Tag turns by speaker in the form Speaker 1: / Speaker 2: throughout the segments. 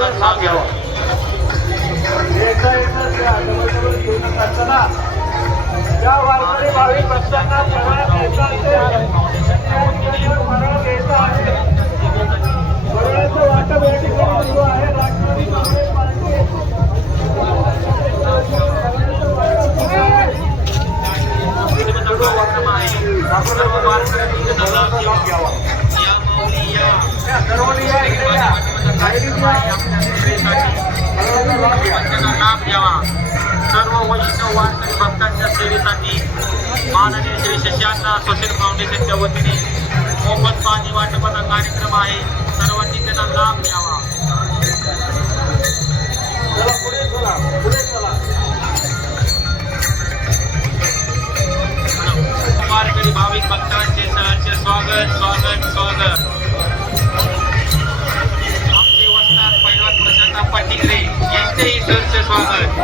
Speaker 1: लाभ घ्यावा असताना ज्या वारकरी भाविक भक्तांना फराळ फराळ आहे फराळाचं वाटप या ठिकाणी सुरू आहे राष्ट्रवादी काँग्रेस पार्टी सर्वांनी या इकडे या. सायडीने या. फराळाचा लाभ
Speaker 2: लाभ घ्यावा सर्व वैष्णव वारकरी भक्तांच्या सेवेसाठी माननीय श्री शशांना सोशल फाउंडेशनच्या वतीने मोफत पाणी वाटपाचा कार्यक्रम आहे. सर्वांनी स्वागत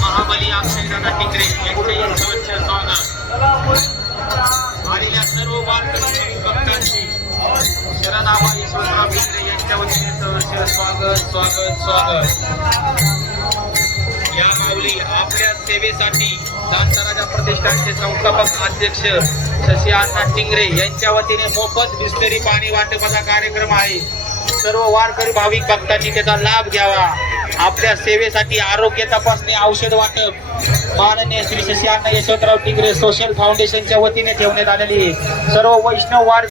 Speaker 2: महाबली अक्षयदादा टिंगरे यांचे सहर्ष स्वागत. आलेल्या सर्व वारकरी भक्तांची शरणाबा यशवंतराव भित्रे यांच्या वतीने सहर्ष स्वागत स्वागत. स्वागत या माऊली आपल्या सेवेसाठी दानसराजा प्रतिष्ठानचे संस्थापक अध्यक्ष शशी अण्णा टिंगरे यांच्या वतीने मोफत बिस्लेरी पाणी वाटपाचा कार्यक्रम आहे सर्व वारकरी भाविक भक्तांनी त्याचा लाभ घ्यावा. आपल्या सेवेसाठी आरोग्य तपासणी औषध वाटप माननीय श्री शशी अण्णा यशवंतराव टिकरे सोशल फाउंडेशनच्या वतीने ठेवण्यात आलेली आहे. सर्व वैष्णव वाढ